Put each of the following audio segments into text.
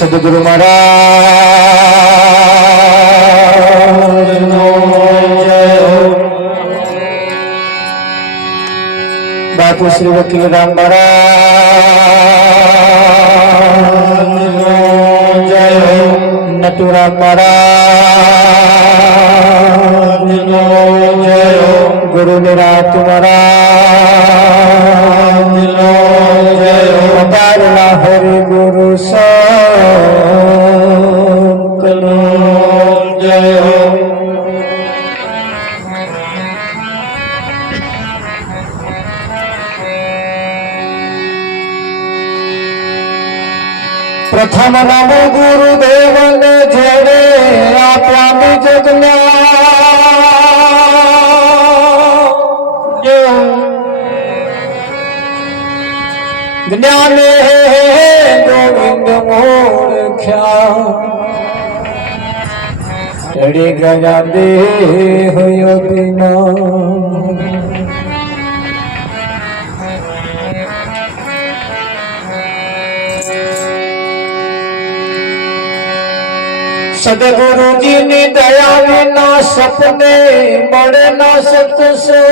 સદગુરુ મહારાજનો જય હો। બાપુ શ્રી વકીલ રામ મહારાજનો જય હો। નટુરામ મહારાજનો જય હો। ગુરુ નિરાત મહારાજનો જય હો। અપારના હરિ ગુરુ સંતનો જય હો। પ્રથમ નમો ગુરુદેવ ને જેને આપ્યા બીજ જ્ઞાને ગોવિંદ મોળખ્યા ચડી ગયા દેહ યોગીના। સદગુરુજી ની દયા વિના સપને મળે ના સત્સંગ।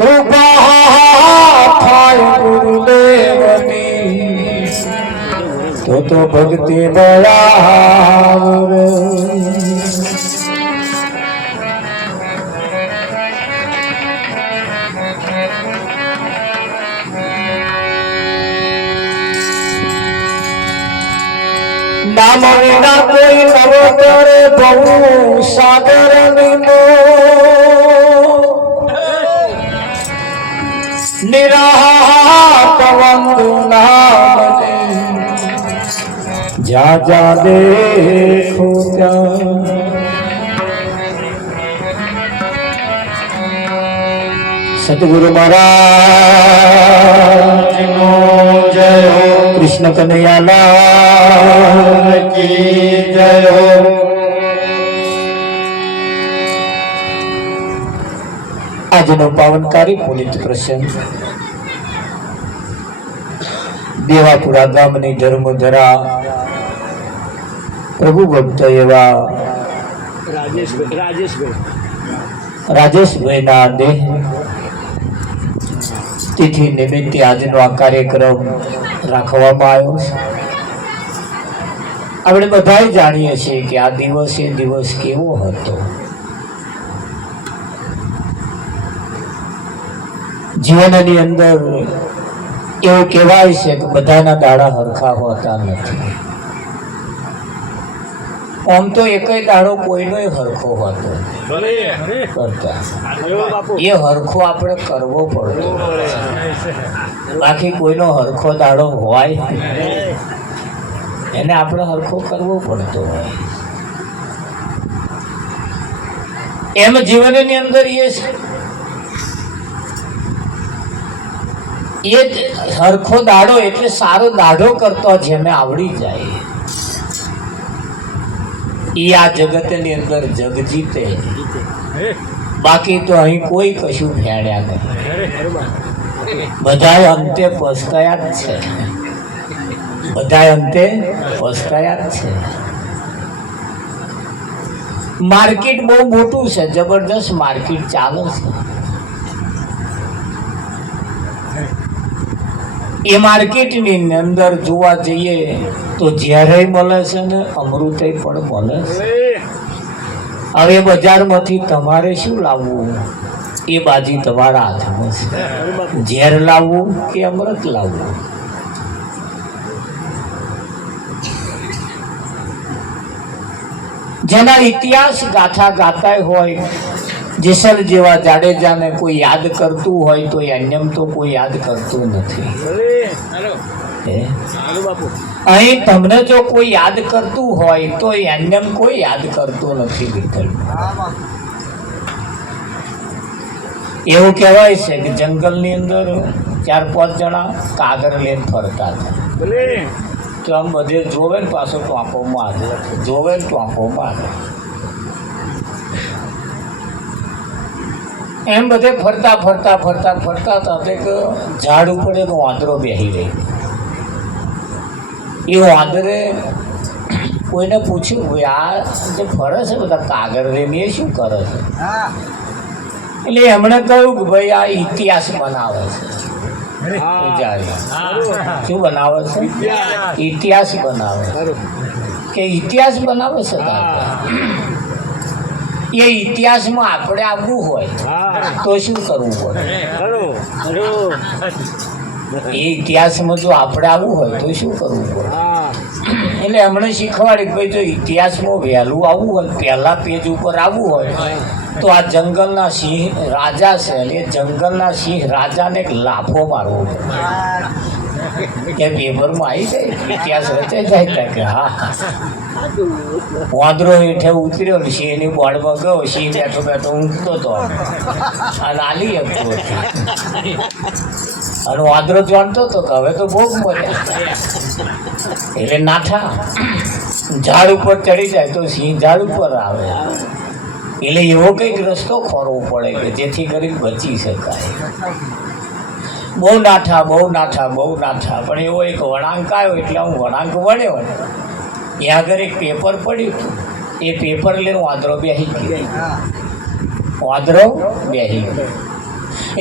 કૃપા થાય ગુરુદેવની તો ભક્તિ બળાવ। નામ વિના કોઈ નવો કરે બહુ સાગર નિમો। નિરાત વંદુ નામને જા જા દેખો ત્યાં। સદગુરુ મહારાજનો જય હો। કૃષ્ણ કનૈયાલાલ કી જય હો। આજનો પાવનકારી પુનિત પ્રસંગ દેવાપુરા ગામની ધર્મધરા પ્રભુ ભક્ત એવા રાજેશભાઈના દેહ તિથિ નિમિત્તે આજનો આ કાર્યક્રમ રાખવામાં આવ્યો છે। આપણે બધા જાણીએ છીએ કે આ દિવસ એ દિવસ કેવો હતો। જીવનની અંદર એવું કહેવાય છે કે બધાના દાડા હરખા હોતા નથી। આમ તો એકય દાડો કોઈનો હરખો હોતો કરતા એ હરખો આપણે કરવો પડતો। બાકી કોઈનો હરખો દાડો હોય એને આપણે હરખો કરવો પડતો હોય। એમ જીવનની અંદર એ હરખો દાડો એટલે સારો દાડો કરતો જેને આવડી જાય એ આ જગતની અંદર જગ જીતે। બાકી તો અહીં કોઈ કશું ફેડ્યા નહીં। બધા અંતે પસ્તાયા જ છે। બધા અંતે પસ્તાયા જ છે। માર્કેટ બહુ મોટું છે, જબરદસ્ત માર્કેટ ચાલે છે। એ માર્કેટની અંદર જોવા જઈએ તો ઝેરે મળે છે ને અમૃત પણ મળે છે। હવે બજારમાંથી તમારે શું લાવવું એ બાજી તમારા હાથમાં છે। ઝેર લાવવું કે અમૃત લાવવું। જેના ઇતિહાસ ગાથા ગાતા હોય, જેસલ જેવા જાડેજાને કોઈ યાદ કરતું હોય તો એમ તો કોઈ યાદ કરતું નથી। અહીં તમને જો કોઈ યાદ કરતું હોય તો એમ કોઈ યાદ કરતું નથી। વિઠ્ઠલ એવું કહેવાય છે કે જંગલની અંદર 4-5 જણા કાગર લઈને ફરતા હતા। તો આમ બધે જોવે ને પાછો ટોંકો મારે, જોવે ને ટોંકો મારે। એમ બધે ફરતા ફરતા ફરતા ફરતા હતા તે ઝાડ ઉપર એક વાંદરો બેસી રહી. એ વાંદરે કોઈને પૂછ્યું ભાઈ આ જે ફરે છે બધા કાગળ રેને એ શું કરે છે? એટલે એમણે કહ્યું કે ભાઈ આ ઇતિહાસ બનાવે છે. પૂજારી શું બનાવે છે? ઇતિહાસ બનાવે કે ઇતિહાસ બનાવે છે. એ ઇતિહાસમાં આપણે આવવું હોય તો શું કરવું પડે? એ ઇતિહાસમાં જો આપણે આવવું હોય તો શું કરવું પડે? એટલે એમણે શીખવાડ્યું ભાઈ જો ઇતિહાસમાં વહેલું આવવું હોય, પહેલા પેજ ઉપર આવવું હોય તો આ જંગલના સિંહ રાજા છે, એટલે જંગલના સિંહ રાજાને એક લાફો મારવો પડે કે પેપરમાં આવી જાય, ઇતિહાસ રચાઈ જાય. કે હા, વાંદરો હેઠે ઉતર્યો, સિંહની બોર્ડમાં ગયો, સિંહ બેઠો બેઠો ઊંઘતો હતો અને આલી આપતો હતો. અને વાંદરો જાણતો હતો કે હવે તો બહુ મજા, એટલે નાઠા ઝાડ ઉપર ચડી જાય તો સિંહ ઝાડ ઉપર આવે. એટલે એવો કંઈક રસ્તો ખોરવો પડે કે જેથી કરી બચી શકાય. બહુ નાઠા બહુ નાઠા બહુ નાઠા, પણ એવો એક વળાંક આવ્યો એટલે હું વળાંક વળ્યો. ત્યાં આગળ એક પેપર પડ્યું, એ પેપર લઈને વાંદરો બેસી ગયો. વાંદરો બેસી ગયો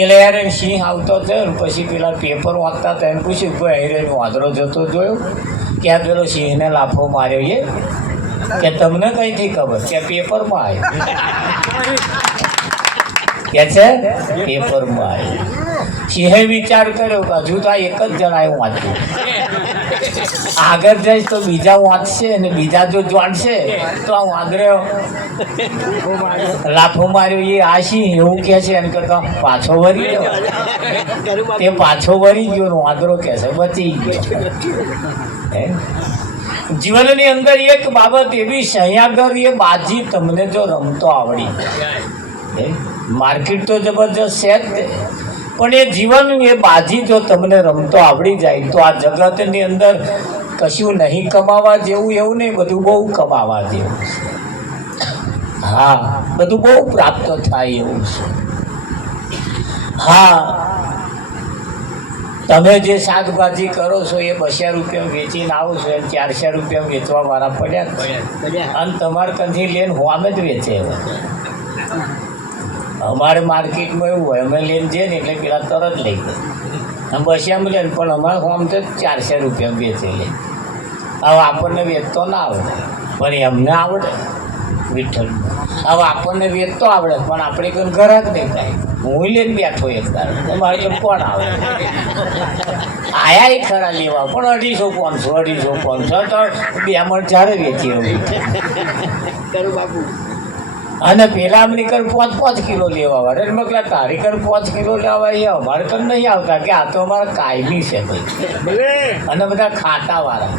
એટલે યાર સિંહ આવતો થયો ને પછી પેલા પેપર વાંચતા હતા એને પૂછ્યું ભાઈ અહીં વાંદરો જતો જોયો? ક્યાં પેલો સિંહને લાફો માર્યો? એ કે તમને કઈથી ખબર? કે પેપરમાં આવ્યો. કે છે પેપરમાં આવ્યો. સિંહે વિચાર કર્યો કે હજુ તો આ એક જ જણાએ વાંચ્યું, આગળ જઈશ તો બીજા વાંચશે અને બીજા જો જાણશે તો આ વાંદરે લાફો માર્યો એ આ સિંહ એવું કહે છે. એને કરતા પાછો વળી ગયો, તે પાછો વળી ગયો, વાંદરો કહે છે બચી ગયો. જીવનની અંદર એક બાબત એવી સહયાગર એ બાજી તમને જો રમતો આવડી, માર્કેટ તો જબરજસ્ત છે જ, પણ એ જીવન એ બાજી જો તમને રમતો આવડી જાય તો આ જગતની અંદર કશું નહીં કમાવા જેવું એવું નહીં, બધું બહુ કમાવા જેવું છે. હા, બધું બહુ પ્રાપ્ત થાય એવું છે. હા, તમે જે શાકભાજી કરો છો એ 200 રૂપિયા વેચીને આવો છો, એ 400 રૂપિયા વેચવા વાળા પડ્યા અને તમારે કંથી લઈને હોમે જ વેચે. અમારે માર્કેટમાં એવું હોય, અમે લઈને જઈએ ને એટલે પેલા તરત લઈ ગયા 200 લે, પણ અમારે હોમ તો 400 રૂપિયા વેચે લે. હવે આપણને વેચતો ના આવડે, પણ એમને આવડે. વિઠ્ઠલ હવે આપણને વેચતો આવડે પણ આપણે કોઈ ઘરાક નહીં થાય. હું લઈને બેઠો એક દાડો, તમારે તો કોણ આવે? આયા ખરા લેવા પણ 250 તો 2 મણ ચારે વેચી રહ્યું. અને પેલા અમરીકર 5 કિલો લેવા વાળા, એટલે પેલા તારીખર 5 કિલો લેવા એ અમારે કર નહીં આવતા કે આ તો અમારા કાયમી છે ભાઈ, અને બધા ખાતાવાળા.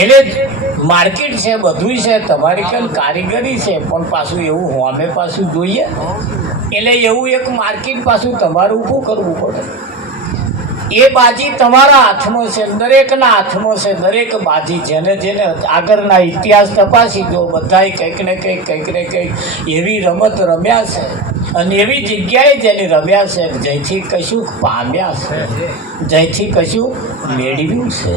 એટલે માર્કેટ છે, બધું છે, તમારી કઈ કારીગરી છે, પણ પાછું એવું હોમે પાછું જોઈએ. એટલે એવું એક માર્કેટ પાછું તમારે ઊભું કરવું પડે. એ બાજી તમારા હાથમાં છે, દરેકના હાથમાં છે. દરેક બાજી જેને જેને આગળના ઇતિહાસ તપાસી જો, બધાએ કંઈક ને કંઈક એવી રમત રમ્યા છે અને એવી જગ્યાએ જેને રમ્યા છે જેથી કશું પામ્યા છે, જેથી કશું મેળવ્યું છે.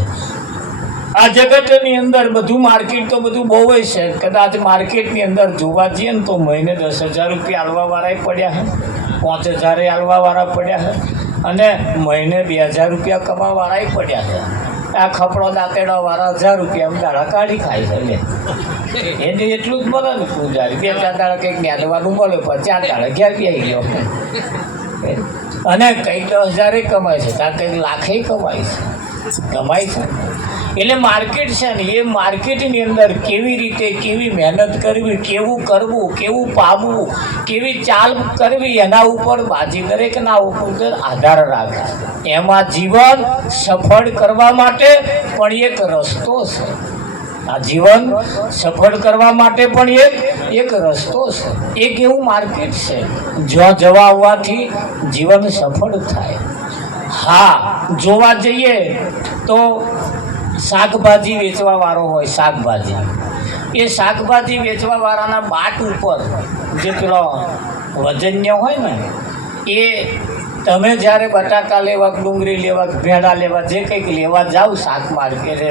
આ જગતની અંદર બધું માર્કેટ તો બધું બહુ જ છે. કદાચ માર્કેટની અંદર જોવા જઈએ ને તો મહિને 10,000 રૂપિયા આલવાવાળાએ પડ્યા છે, 5,000 આલવાવાળા પડ્યા છે, અને મહિને 2,000 રૂપિયા કમાવાળાએ પડ્યા છે. આ ખપડો દાંતેડાવાળા 1,000 રૂપિયા દાડા કાઢી ખાય છે. એને એટલું જ મળે ને પૂજારી, 2-4 દાડા કંઈક નેદવાનું મળે, પણ 4 દાડા ઘેર બેસી ગયો. અને કંઈક 10,000 કમાય છે, ત્યાં કંઈક લાખે કમાય છે. એટલે માર્કેટ છે ને, એ માર્કેટની અંદર કેવી રીતે કેવી મહેનત કરવી, કેવું કરવું, કેવું પામવું, કેવી ચાલ કરવી, એના ઉપર બાજી દરેકના ઉપર આધાર રાખે. એમાં જીવન સફળ કરવા માટે પણ એક રસ્તો છે. આ જીવન સફળ કરવા માટે પણ એક રસ્તો છે, એક એવું માર્કેટ છે જ્યાં જવા આવવાથી જીવન સફળ થાય. હા, જોવા જઈએ તો શાકભાજી વેચવા વાળો હોય, શાકભાજી, એ શાકભાજી વેચવા વાળાના બાટ ઉપર જે પેલો વજન્ય હોય ને એ તમે જ્યારે બટાકા લેવા, ડુંગળી લેવા, ભેંડા લેવા, જે કંઈક લેવા જાઓ શાક માર્કેટ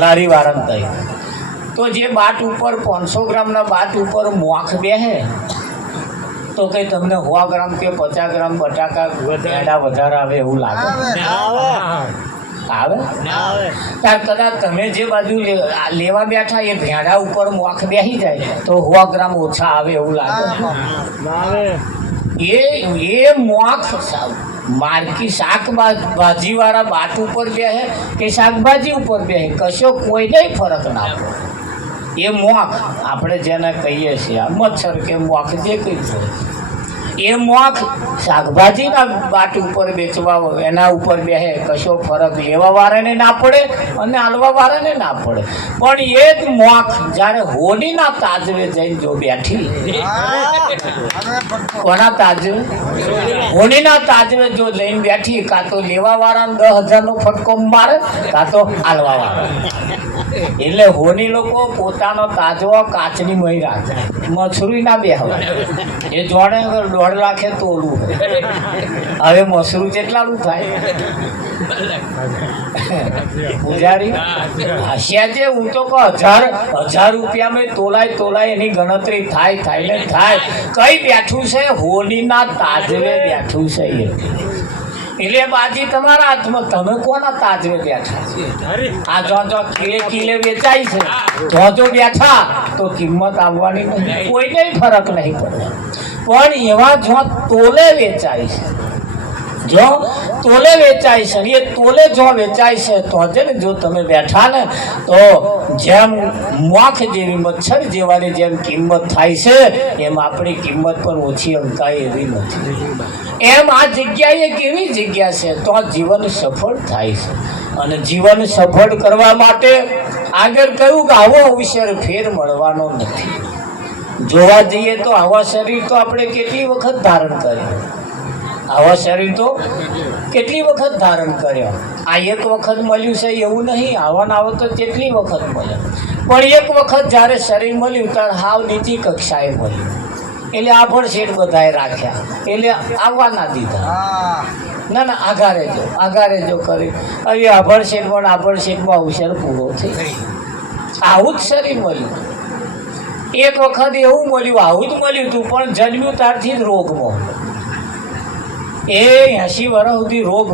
લારીવાળાને થઈ, તો જે બાટ ઉપર 500 ગ્રામના બાટ ઉપર મોખ બેહે તો કંઈ તમને 100 ગ્રામ કે 50 ગ્રામ બટાકા ભેંડા વધારે આવે એવું લાગે? આવે? ત્યારે કદાચ તમે જે બાજુ લેવા બેઠા એ ભેંડા ઉપર મોખ બેસી જાય તો 100 ગ્રામ ઓછા આવે એવું લાગે? એ મોખ માર્કી શાકભાજી વાળા બાટ ઉપર બેહે કે શાકભાજી ઉપર બેહે, કશો કોઈને ફરક ના પડે. એ મોખ આપણે જેને કહીએ છીએ આ મચ્છર કે મોખ જે કંઈ છે, એ મોખ શાકભાજીના બાટ ઉપર વેચવા એના ઉપર બેહે, કશો ફરક લેવા વાળાને ના પડે અને આલવા વાળાને ના પડે. પણ એ જ મોખ જ્યારે હોળીના તાજવે જઈને જો બેઠી, કોના તાજવે? હોળીના તાજવે જો લઈને બેઠી, કાં તો લેવા વાળાને 10,000નો ફટકો મારે, કાં તો આલવા વાળા. એટલે હોની લોકો પોતાનો તાજવો કાચની મહી રાખે, મછરું ના બેહવા. એ જોડે 1.5 લાખે તોલું. હવે મશરૂ કેટલાનું થાય? પૂજારી હસ્યા છે. હું તો કહું 1000 રૂપિયામાં તોલાય એની ગણતરી થાય ને થાય. કઈ બેઠું છે? હોળીના તાજવે બેઠું છે. એટલે બાજી તમારા હાથમાં, તમે કોના તાજવે બેઠા? આ જો કિલે વેચાય છે, જો બેઠા તો કિંમત આવવાની નહીં, કોઈને ફરક નહીં પડે. પણ એવા જો તોલે વેચાય છે, જો તોલે વેચાય છે, એ તોલે જો વેચાય છે તો છે ને, જો તમે બેઠા ને તો જેમ મોખ જેવી, મચ્છર જેવાની જેમ કિંમત થાય છે, એમ આપણી કિંમત પણ ઓછી અંકાય એવી નથી. એમ આ જગ્યા એક એવી જગ્યા છે તો આ જીવન સફળ થાય છે. અને જીવન સફળ કરવા માટે આગળ કહ્યું કે આવો અવસર ફેર મળવાનો નથી. જોવા જઈએ તો આવા શરીર તો આપણે કેટલી વખત ધારણ કર્યા, આવા શરીર તો કેટલી વખત ધારણ કર્યા. આ એક વખત મળ્યું છે એવું નહીં, આવાને આવો તો કેટલી વખત મળ્યા. પણ એક વખત જ્યારે શરીર મળ્યું ત્યારે હાવ નીચી કક્ષાએ મળ્યું, એટલે આભણ શેઠ બધાએ રાખ્યા, એટલે આવવા ના દીધા. ના આઘારે જો કરી હવે આભણ શેઠમાં અવસર પૂરો થઈ. આવું જ શરીર મળ્યું. એક વખત એવું મળ્યું, આવું જ મળ્યું હતું, પણ જન્મ્યું ત્યારથી જ રોગમાં. એ 80 વર્ષ સુધી રોગ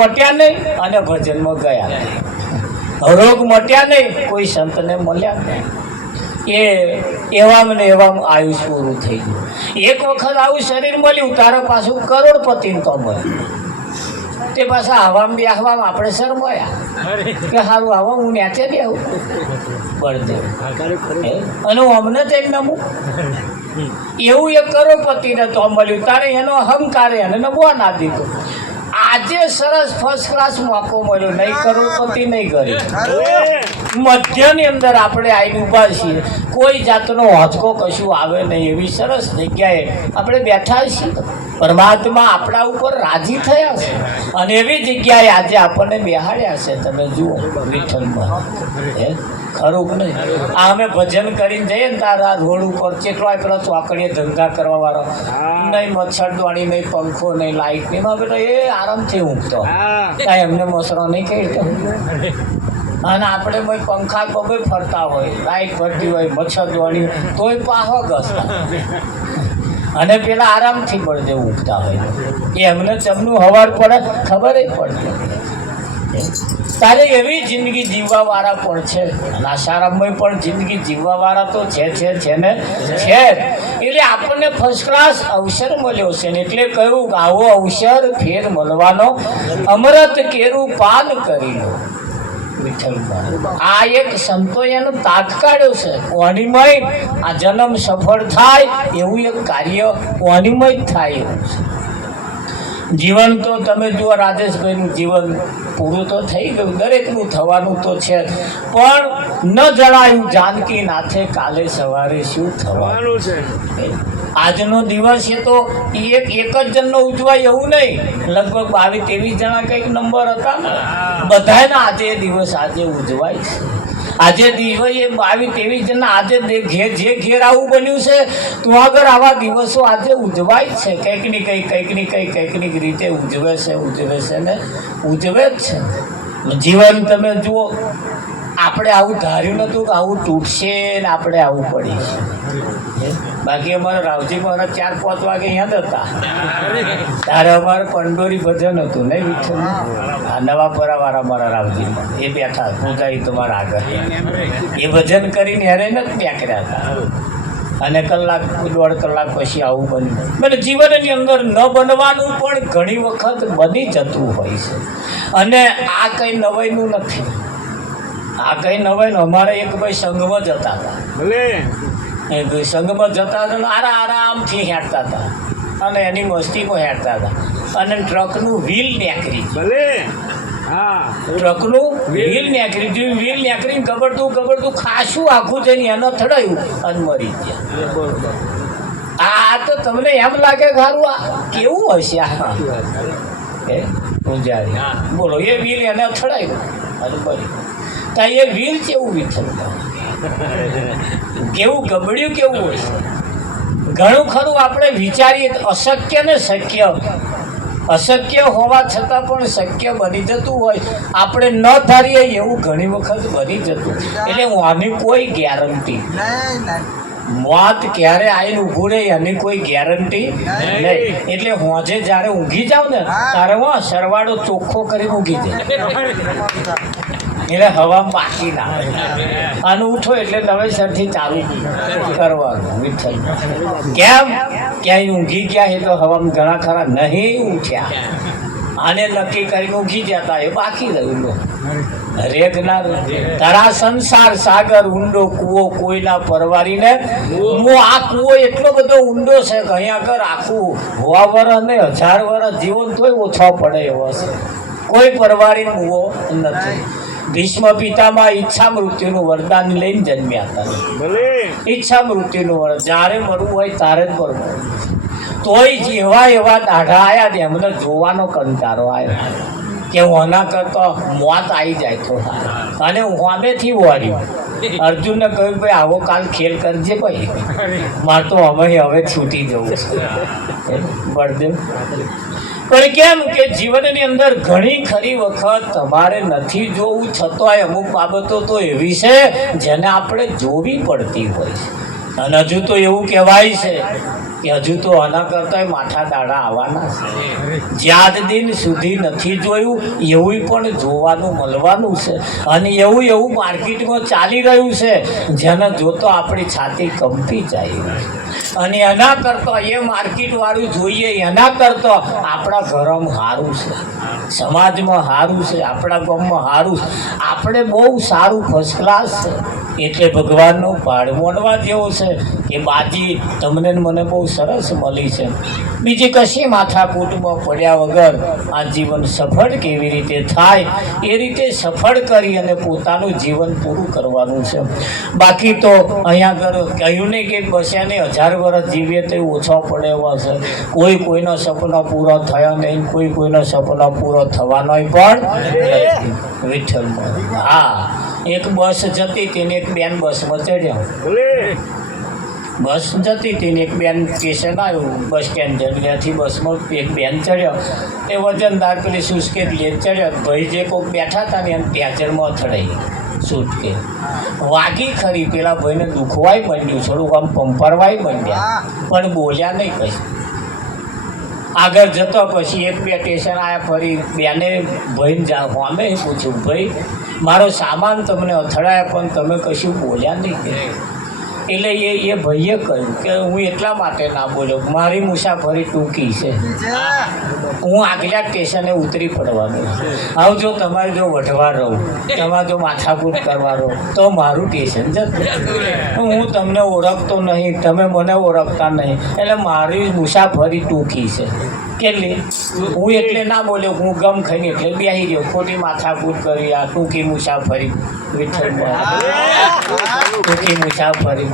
મટ્યા નહીં અને ભજનમાં ગયા. રોગ મટ્યા નહીં, કોઈ સંતને મળ્યા નહીં. એવામાં આયુષ પૂરું થઈ ગયું. એક વખત આવું શરીર મળ્યું તારે પાછું કરોડપતિ તો મળ્યું. તે પાછા હવામાં બેહવામાં આપણે શરમાયા કે સારું આવા હું નેચે બેહું બળદેવ અને અમને જ એક નમું. એવું એક કરોડપતિને તો મળ્યું, તારે એનો અહંકારે એને નમવા ના દીધો. આજે સરસ ફર્સ્ટ ક્લાસ મોકો મળ્યો, નહીં કરોડપતિ નહીં ગરીબ, મધ્યની અંદર આપણે આવીને ઊભા છીએ. કોઈ જાતનો હોંચકો કશું આવે નહીં, એવી સરસ જગ્યાએ આપણે બેઠા છીએ. પરમાત્મા આપણા ઉપર રાજી થયા છે અને એવી જગ્યાએ આજે આપણને બેહાડ્યા છે. તમે જુઓ વિઠ્ઠલમાં, ખરું કે નહીં? આ અમે ભજન કરીને જઈએ ને તારા રોડ ઉપર કેટલો પેલા ચોકડીએ ધંધા કરવા વાળો, નહીં મચ્છરદાણી, નહીં પંખો, નહીં લાઇટ, નહીં બેટા એ આરામથી ઊંઘતો, કાંઈ એમને મસરો નહીં કહેતો. અને આપણે કોઈ પંખા પગે ફરતા હોય, લાઇટ ફરતી હોય, મચ્છરદાણી તોય પાહો ઘસતા, અને પેલા આરામથી પડદે ઊંઘતા હોય. એમને ચમનું હવાર પડે ખબર પડતી. તારે એવી જિંદગી જીવવાવાળા પણ છે, અને આસારામમાં પણ જિંદગી જીવવાવાળા તો છે ને છે. એટલે આપણને ફર્સ્ટ ક્લાસ અવસર મળ્યો છે ને, એટલે કહ્યું કે આવો અવસર ફેર મળવાનો અમૃત કેરું પાન કરી લો. આ એક સંતોએ એનો તાક કાઢ્યો છે. વાણીમય આ જન્મ સફળ થાય એવું એક કાર્ય વાણીમય જ થાય એવું છે. જીવન તો તમે જુઓ, રાજેશભાઈનું જીવન પૂરું તો થઈ ગયું, દરેકનું થવાનું તો છે, પણ ન જણાયું જાનકી નાથે કાલે સવારે શું થવાનું છે. આજનો દિવસ એ તો એક જ જણનો ઉજવાય એવું નહીં, લગભગ 22-23 જણા કંઈક નંબર હતા ને, બધાના આજે દિવસ આજે ઉજવાય છે. આજે દિવસે 22-23 આજે જે ઘેર આવું બન્યું છે તો આગળ આવા દિવસો આજે ઉજવાય જ છે, કંઈક ની રીતે ઉજવે છે ને ઉજવે જ છે. જીવન તમે જુઓ, આપણે આવું ધાર્યું નતું કે આવું તૂટશે ને આપણે આવું પડી છે. બાકી અમારા રાવજી મહારાજ 4-5 વાગે યાદ હતા, ત્યારે અમારે પંડોરી ભજન હતું નહીં વિઠ્ઠલ, આ નવાપરાવાળા મારા રાવજી એ બેઠા પૂજાઈ તમારા આગળ, એ ભજન કરીને હેરે નથી બેકર્યા હતા. અને 1-1.5 કલાક પછી આવું બન્યું. મને જીવનની અંદર ન બનવાનું પણ ઘણી વખત બની જતું હોય છે. અને આ કંઈ નવાઈનું નથી, આ કંઈ નવાઈનું. અમારે એક ભાઈ સંઘમાં જતા હતા, સંઘમાં જતા હતા, આરામથી હેંડતા હતા અને એની મસ્તીમાં હેંડતા હતા અને ટ્રકનું વ્હીલ નીકળી, ટ્રકનું વ્હીલ નીકળી, વ્હીલ નીકળીને ગબડતું ખાસું આખું જઈને એને થડાયું અને મરી ગયા. આ તો તમને એમ લાગે ખારું આ કેવું હશે? આ પૂજારી બોલો, એ વ્હીલ એને થડાયું અને મરી. તો એ વ્હીલ કેવું વિઠ્ઠલ, કેવું ગબડ્યું કેવું હોય છે? ઘણું ખરું આપણે વિચારીએ અશક્ય ને શક્ય, અશક્ય હોવા છતાં પણ શક્ય બની જતું હોય, આપણે ન ધારીએ એવું ઘણી વખત બની જતું. એટલે આની કોઈ ગેરંટી, મોત ક્યારે આવીને ઊભું રહે એની કોઈ ગેરંટી નહીં. એટલે હોજે જ્યારે ઊંઘી જાવ ને ત્યારે સરવાળો ચોખ્ખો કરીને ઊંઘી જાય, એટલે હવા બાકી ના અને ઉઠો એટલે નવેસરથી ચાલુ કરવાનું. વિઠ્ઠલ કેમ ક્યાંય ઊંઘી ગયા એ તો હવામાં ઘણા ખરા નહીં ઉઠ્યા, આને નક્કી કરીને ઊંઘી જતા એ બાકી રહ્યું. રેગનાર તારા સંસાર સાગર ઊંડો કૂવો કોઈના પરવારીને, આ કૂવો એટલો બધો ઊંડો છે કે અહીંયા આગળ આખું 100 વર્ષ ને 1000 વર્ષ જીવન તોય ઓછો પડે એવો છે, કોઈ પરવારીને કૂવો નથી. ભીષ્મ પિતામાં ઈચ્છા મૃત્યુનું વરદાન લઈને જન્મ્યા હતા. ઈચ્છા મૃત્યુનું વરદાન જ્યારે મળવું હોય ત્યારે જ મળવું. તોય એવા દાઢા આવ્યા ને એમને જોવાનો કંટાળો આવ્યો કે હોના કરતો મોત આવી જાય તો. અને હોમેથી વળ્યું અર્જુનને કહ્યું ભાઈ આવો કાલ ખેલ કરજે ભાઈ, મારે તો અમે હવે છૂટી જવું છે બળદેવ. પણ કેમ કે જીવનની અંદર ઘણી ખરી વખત તમારે નથી જોવું છતાંય અમુક બાબતો તો એવી છે જેને આપણે જોવી પડતી હોય છે. અને હજુ તો એવું કહેવાય છે કે હજુ તો આના કરતા માથા દાડા આવવાના છે. જ્યાં દિન સુધી નથી જોયું એવું પણ જોવાનું મળવાનું છે. અને એવું માર્કેટમાં ચાલી રહ્યું છે જેને જોતો આપણી છાતી કંપી જાય. અને એના કરતાં એ માર્કેટવાળું જોઈએ એના કરતાં આપણા ઘરમાં સારું છે, સમાજમાં સારું છે, આપણા ગામમાં સારું છે, આપણે બહુ સારું ફર્સ્ટ ક્લાસ છે. એટલે ભગવાનનો પાડ મોડવા જેવો છે કે બાજી તમને મને બહુ સરસ મળી છે. બીજી કશી માથાકૂટમાં પડ્યા વગર આ જીવન સફળ કેવી રીતે થાય એ રીતે સફળ કરી અને પોતાનું જીવન પૂરું કરવાનું છે. બાકી તો અહીંયા આગળ કહ્યું નહીં કે બસ્યાને 1000 વર્ષ જીવીએ તો ઓછો પડે એવા છે. કોઈનો સપનો પૂરો થયો નહીં, કોઈનો સપનો પૂરો થવાનો પણ વિઠ્ઠલમાં. હા, એક બસ જતી હતી ને એક બેન બસમાં ચડ્યા, બસ જતી હતી ને એક બેન સ્ટેશન આવ્યું બસ સ્ટેન્ડ, ત્યાંથી બસમાં એક બેન ચડ્યો, એ વજનદાર પેલી સુસ્કેટ લે ચડ્યો. ભાઈ જે કોઈક બેઠા હતા ને એમ ટેચરમાં અથડાઈ છૂટકે વાગી ખરી. પેલા ભાઈને દુખવાય માંડ્યું, થોડુંક આમ પંપરવાય માંડ્યા, પણ બોલ્યા નહીં કઈ. આગળ જતો પછી 1-2 સ્ટેશન આવ્યા, ફરી બેને ભાઈને સામે પૂછ્યું ભાઈ મારો સામાન તમને અથડાયા પણ તમે કશું બોલ્યા નહીં. એટલે એ ભાઈએ કહ્યું કે હું એટલા માટે ના બોલ્યો, મારી મુસાફરી ટૂંકી છે, હું આગલા સ્ટેશને ઉતરી પડવાનું. આવ જો તમારે જો વઢવા રહું, તમારે જો માથાકૂટ કરવા રહો તો મારું સ્ટેશન જતું. હું તમને ઓળખતો નહીં, તમે મને ઓળખતા નહીં, એટલે મારી મુસાફરી ટૂંકી છે. કેટલી હું એટલે ના બોલ્યો, હું ગમ ખાઈને એટલે બેસી ગયો, ખોટી માથાકૂટ કરી. આ ટૂંકી મુસાફરી વિઠ્ઠલ, ટૂંકી મુસાફરી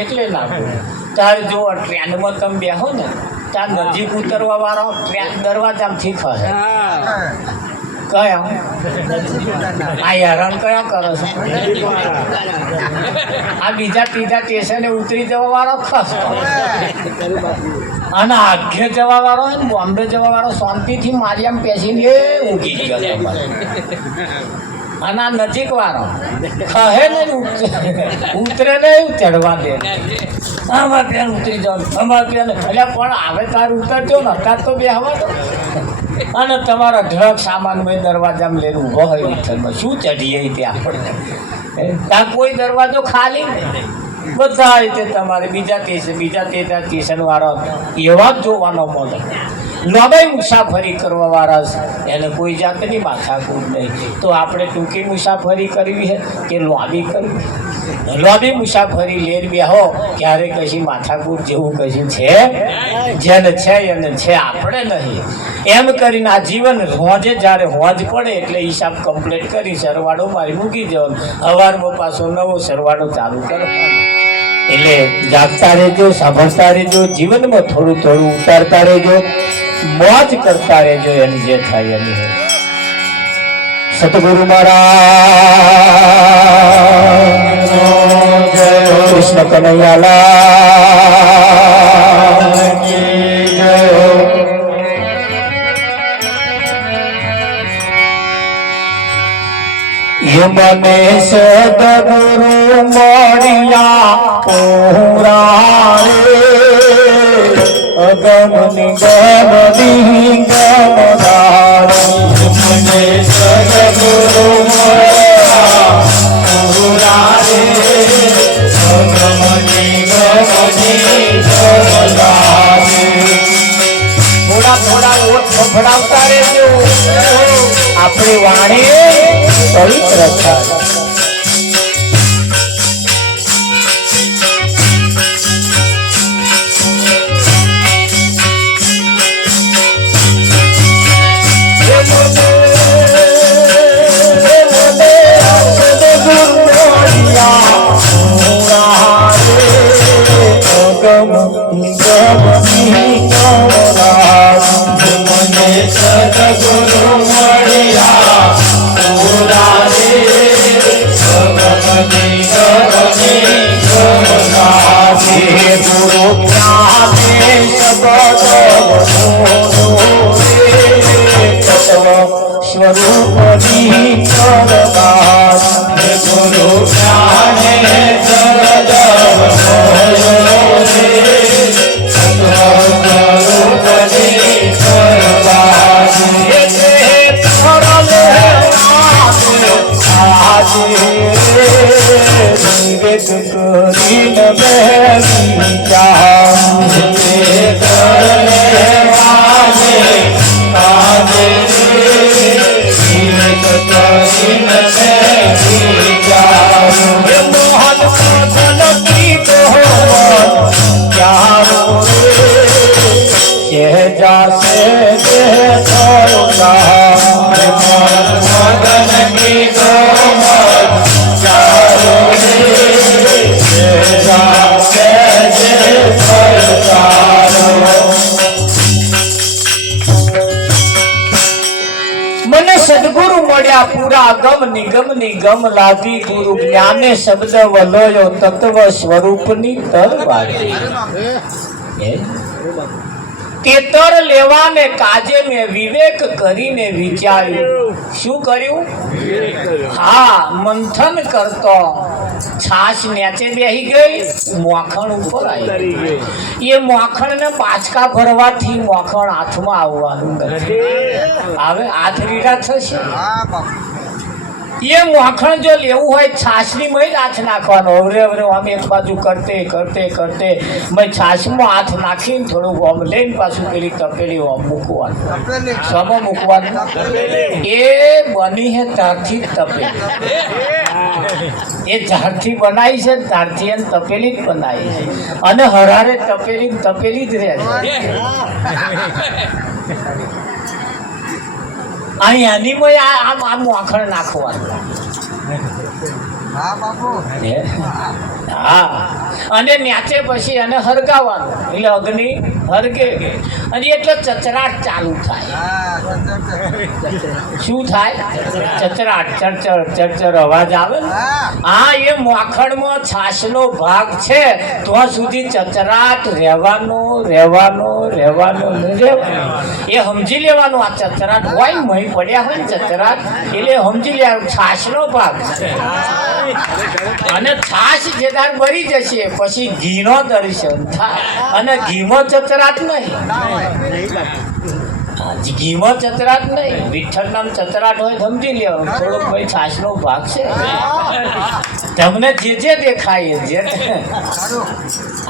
એટલે ના બોલ્યો. તારે જો ટ્રેનમાં તમે બેહો ને ત્યાં નજીક ઉતરવા વાળો ટ્રેન દરવાજામાંથી ફરે, કયા આ હેરાન કયા કરો છો? આ બીજા ત્રીજા સ્ટેશને ઉતરી જવા વાળો ખસ અને આઘે જવા વાળો ને બોમ્બે જવા વાળો શાંતિથી મારિયામ પેસીને ઊંઘી ગયો અને આ નજીક વાળો ખહે ને ઉતરે નહીં ચડવા દે આમાં પેન ઉતરી જાવ આમાં પેન એટલે પણ આવે તાર ઉતરજો ને અત્યારે તો બે હવા દો અને તમારા ઢળક સામાન મેં દરવાજામાં લઈને ઊભો હોય વિઠ્ઠલમાં શું ચઢીએ ત્યાં ત્યાં કોઈ દરવાજો ખાલી બધા રીતે તમારે બીજા ત્રીજા સ્ટેશન વાળા એવા જ જોવાનો મળે. લાંબી મુસાફરી કરવા વાળા એને કોઈ જાતની માથાકૂટ નહીં. તો આપણે ટૂંકી મુસાફરી કરવી છે કે લાંબી કરવી? લાંબી મુસાફરી લઈને બેહો ક્યારે કશી માથાકૂટ જેવું કશું છે? જેને છે એને છે, આપણે નહીં. એમ કરીને આ જીવન હોજે જ્યારે હોજ પડે એટલે હિસાબ કમ્પ્લીટ કરી સરવાળો મારી મૂકી દેવાનો. સવારમાં પાછો નવો સરવાળો ચાલુ કરવાનો. એટલે જાગતા રહેજો, સાંભળતા રહેજો, જીવનમાં થોડું થોડું ઉતારતા રહેજો, મોજ કરતા રહેજો. એની જે થાય એની સતગુરુ મહારાજ કૃષ્ણ કનૈયાલાલ મને સદગુરુ મળ્યા પૂરા રે અગમ નિગમ ગમદારી. મને સદગુરુ મળ્યા પૂરા રે અગમ નિગમ ગમદારી. થોડા થોડા ઓઠ ફફડાવતા રહેજો. આપણી વાણી પવિત્ર થાય. સદગુરુ મળ્યા પૂરા રે ગુરુ જ્ઞાને શબ્દ સ્વરૂપની કરદાસ. ગુરુ જ્ઞાને શબ્દ સદગુરુ મળ્યા પૂરા ગમ નિગમ નિગમ લાદી. ગુરુ જ્ઞાને શબ્દ વલોયો તત્વ સ્વરૂપની તરવારી. તેતર લેવાને કાજે મેં વિવેક કરીને વિચાર્યું. શું કર્યું? હા, મંથન કરતો છાશ નીચે બેહી ગઈ, મોખણ ઉપર આવી ગઈ. એ મોખણ ને પાછકા ભરવાથી મોખણ હાથમાં આવવાનું નથી. હવે હાથ રીડા થશે. એ મોખણ જો લેવું હોય છાશની મય જ હાથ નાખવાનો. અવરે અવરે આમ એક બાજુ કરતે કરતે કરતે મેં છાશમાં હાથ નાખીને થોડું આમ લઈને પાછું પેલી તપેલી આમ મૂકવાનું. સમો મૂકવાનું. એ બની છે ત્યારથી તપેલી. એ ઝાડથી બનાવી છે, ત્યારથી એને તપેલી જ બનાવી છે. અને હરારે તપેલી તપેલી જ રહે છે. અહીં આનીમાં આમ આમ મોખણ નાખવાનું. હા, અને ન્યાચે પછી એને હરગાવાનું એટલે અગ્નિ હરગે અને એટલે ચચરાટ ચાલુ થાય. શું થાય? ચચરાટ, ચરચર ચરચર અવાજ આવે ને. હા, એ માખણમાં છાશનો ભાગ છે તો સુધી ચચરાટ રહેવાનો રહેવાનો રહેવાનો ને રહેવાનો. એ સમજી લેવાનું આ ચચરાટ હોય ને મહી પડ્યા હોય ને ચચરાટ એટલે સમજી લેવાનું છાશનો ભાગ છે. અને છાશ જે દાર ભરી જશે પછી ઘીનો દર્શન થાય અને ઘીમાં ચચરાટ નહીં. ઘીમાં ચચરાટ નહીં, વિઠ્ઠલ નામ ચચરાટ હોય સમજી લેવાનું થોડોક ભાઈ છાશનો ભાગ છે. તમને જે જે દેખાય જે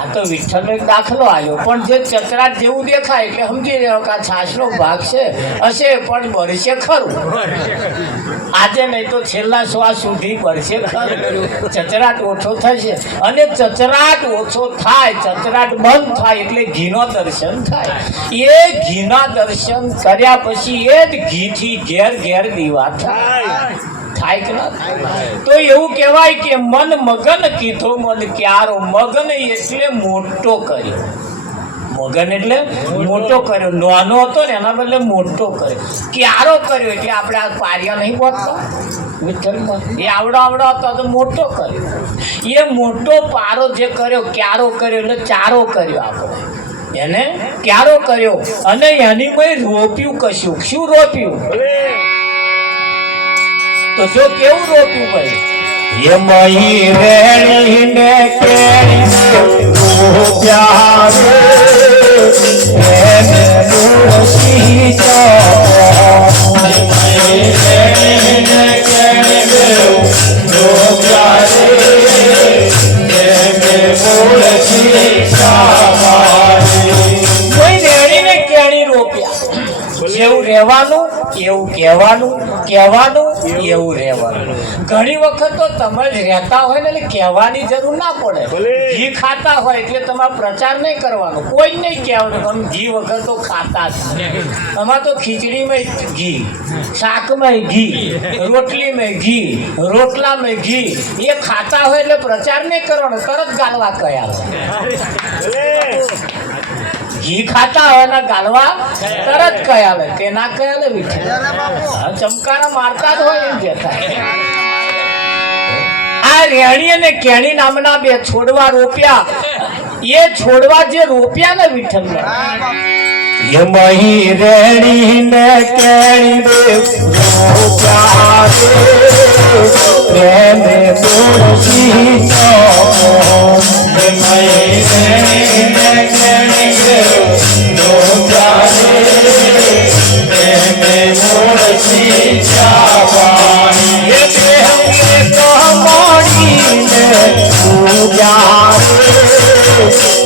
આ તો વિઠ્ઠલનો એક દાખલો આવ્યો પણ જે ચચરાટ જેવું દેખાય એટલે સમજી લેવાનું કે આ છાશનો ભાગ છે હશે પણ બળશે ખરું. આજે નહીં તો છેલ્લા શ્વાસ સુધી બળશે ખરું. ચચરાટ ઓછો થશે અને ચચરાટ ઓછો થાય, ચચરાટ બંધ થાય એટલે ઘીનો દર્શન થાય. એ ઘીના દર્શન કર્યા પછી એ જ ઘીથી ઘેર ઘેર દીવા થાય. થાય કે ના? તો એવું કહેવાય કે મન મગન કીધો મન ક્યારો. મગન એટલે મોટો કર્યો. મગન એટલે મોટો કર્યો. નાનો હતો ને એના બદલે મોટો કર્યો. ક્યારો કર્યો એટલે આપણે આ પારિયા નહીં બોલતા વિઠ્ઠલમાં એ આવડો આવડો હતો તો મોટો કર્યો. એ મોટો પારો જે કર્યો ક્યારો કર્યો એટલે ચારો કર્યો. આપણે એને ક્યારો કર્યો અને એની મેં રોપ્યું કશું. શું રોપ્યું? તો જો કેવું રોપ્યું ભાઈ? એ મહી રેણીને કેણી રોપ્યા એને મુરશી જેવું રહેવાનું એવું કહેવાનું, કહેવાનું એવું રહેવાનું. ઘણી વખત તો તમે જ રહેતા હોય ને એટલે કહેવાની જરૂર ના પડે. ઘી ખાતા હોય એટલે તમારે પ્રચાર નહીં કરવાનો, કોઈ જ નહીં કહેવાનું તમે ઘી વગર તો ખાતા જ. અમારે તો ખીચડીમાં ઘી, શાકમાં ઘી, રોટલીમાં ઘી, રોટલામાં ઘી એ ખાતા હોય એટલે પ્રચાર નહીં કરવાનો, તરત ગાલવા કયા. ઘી ખાતા હોય ને ગાલવા તરત કયાલે કે ના કયાલે વિઠ્ઠલ ચમકારા મારતા જ હોય એમ કહેતા. આ રેણી અને કેણી નામના બે છોડવા રોપ્યા. એ છોડવા જે રોપ્યા ને વિઠ્ઠલ એ મહી રેણી ને કેણી રોપ્યા પ્રેમે બોલશી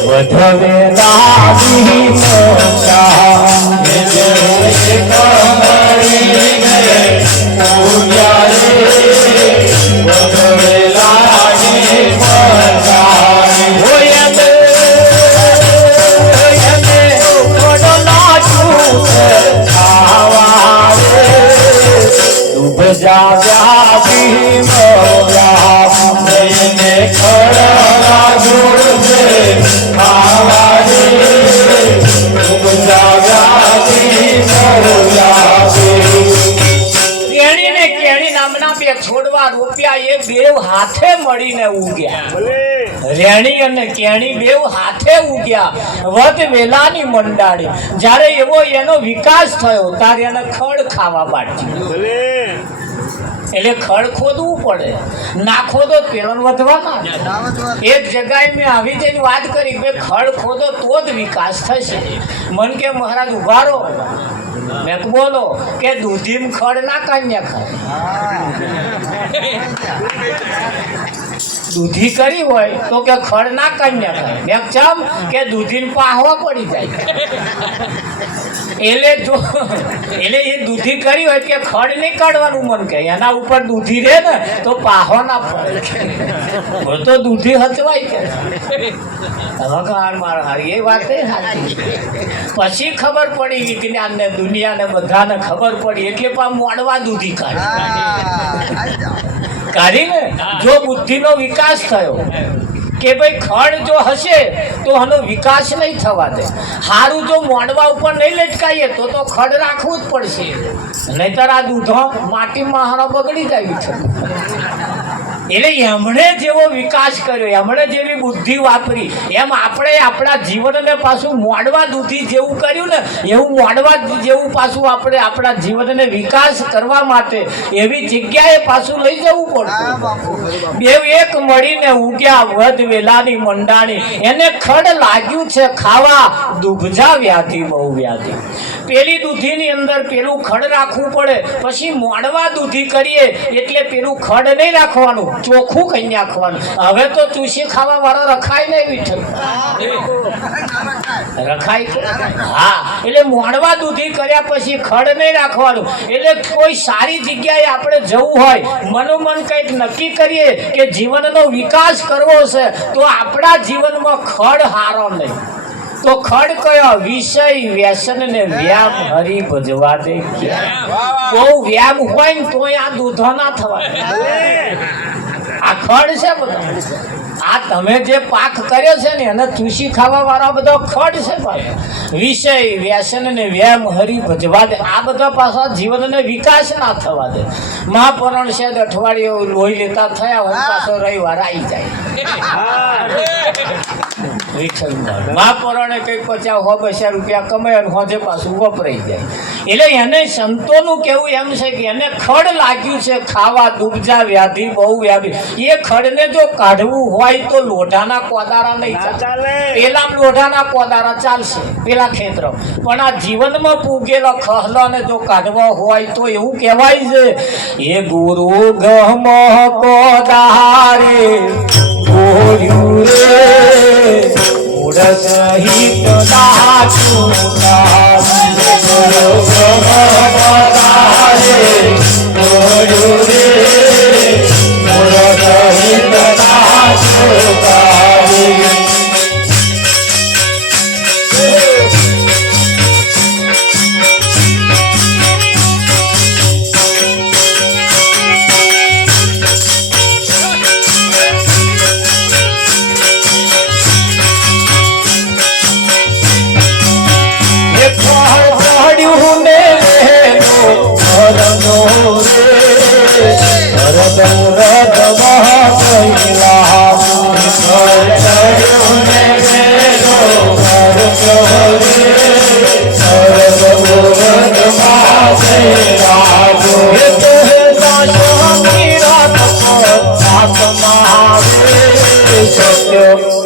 વધવે લાગી છોડવા રોપ્યા. એ બેવ હાથે મળીને ઉગ્યા. રેણી અને કેણી બેવ હાથે ઉગ્યા. વધ વેલાની મંડાળી. જ્યારે એવો એનો વિકાસ થયો ત્યારે એને ખડ ખાવા બાટ્યું. એટલે ખડ ખોદવું પડે, ના ખોદો પેલો વધવાના. એક જગ્યાએ મેં આવી જઈને વાત કરી કે ખડ ખોદો તો જ વિકાસ થશે. મન કે મહારાજ ઉભા રહો. મેં બોલો કે દૂધીમ ખડ ના કાન્યા ખાય. દૂધી કરી હોય તો કે ખડ ના કાન્યા ખાય. મેં ચમ કે દૂધીને પાહવા પડી જાય. એટલે જો એટલે એ દૂધી કરી હોય કે ખડ નહીં કાઢવાનું મન કે એના ઉપર દૂધી રહે ને તો પાહો ના પડે. તો દૂધી હચવાય કે ભગવાન મારા એ વાત પછી ખબર પડી વિજ્ઞાન ને દુનિયા ને બધાને ખબર પડી એટલે પણ મોડવા દૂધી કાઢી ને જો બુદ્ધિનો વિકાસ થયો કે ભાઈ ખડ જો હશે તો આનો વિકાસ નહીં થવા દે. હારું જો મોડવા ઉપર નહીં લટકાઈએ તો ખડ રાખવું જ પડશે, નહીતર આ દૂધો માટીમાં હારો બગડી જાય છે. એટલે એમણે જેવો વિકાસ કર્યો, એમણે જેવી બુદ્ધિ વાપરી, એમ આપણે આપણા જીવનને પાછું મોડવા દૂધી જેવું કર્યું ને, એવું મોડવા જેવું પાછું આપણે આપણા જીવનને વિકાસ કરવા માટે એવી જગ્યાએ પાછું લઈ જવું પડતું. બે એક મળીને ઉગ્યા વધ વેલાની મંડાણી, એને ખડ લાગ્યું છે ખાવા, દુભજા વ્યાધિ બહુ વ્યાધિ. પેલી દૂધીની અંદર પેલું ખડ રાખવું પડે, પછી મોડવા દૂધી કરીએ એટલે પેલું ખડ નહીં રાખવાનું, ચોખ્ખું કઈ નાખવાનું. હવે તો ચૂસી ખાવા વાળો રખાય નહીં વિઠ્ઠલ, રખાય. હા, એટલે મોડવા દૂધી કર્યા પછી ખડ નહીં રાખવાનું. એટલે કોઈ સારી જગ્યાએ આપણે જવું હોય, મનોમન કંઈક નક્કી કરીએ કે જીવનનો વિકાસ કરવો છે, તો આપણા જીવનમાં ખડ હારો નહીં. તો ખડ કયો વિષય વ્યસન ને વ્યામ હરી ભજવા દે. બહુ વ્યામ હોય ને તોય આ દૂધો ના થવાય. આ ખડ છે બધો. આ તમે જે પાક કર્યો છે ને એને ચૂસી ખાવા વાળા બધો ખડ છે ભાઈ. વિષય વ્યસન ને વ્યામ હરી ભજવા દે, આ બધા પાછા જીવનને વિકાસ ના થવા દે. મહાપુરાણ છે અઠવાડિયે લોહી લેતા થયા હોય, પાછો રવિવાર આવી જાય. મહાપુરાણે કઈ 50-50 રૂપિયા કમાય અને હોજે પાછું વપરાઈ જાય. એટલે એને સંતોનું કેવું એમ છે કે એને ખડ લાગ્યું છે ખાવા, દુબજા વ્યાધિ બહુ વ્યાધિ. એ ખડને જો કાઢવું હોય તો લોઢાના કોદારા નહીં ચાલે. પેલા લોઢાના કોદારા ચાલશે પેલા ખેતર, પણ આ જીવનમાં પૂગેલો ખહલાને જો કાઢવા હોય તો એવું કહેવાય છે, એ ગુરુ ગમ કોદારે ગોર્યું રે સહિત નાચું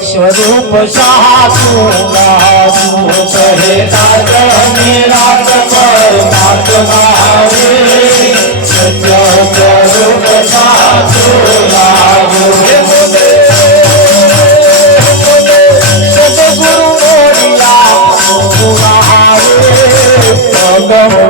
સ્વરૂપ સાચું લાગુ કહે મેરા પરમાત્મા સત્ય સ્વરૂપ સાચું લાગુ. સદગુરુ Come on,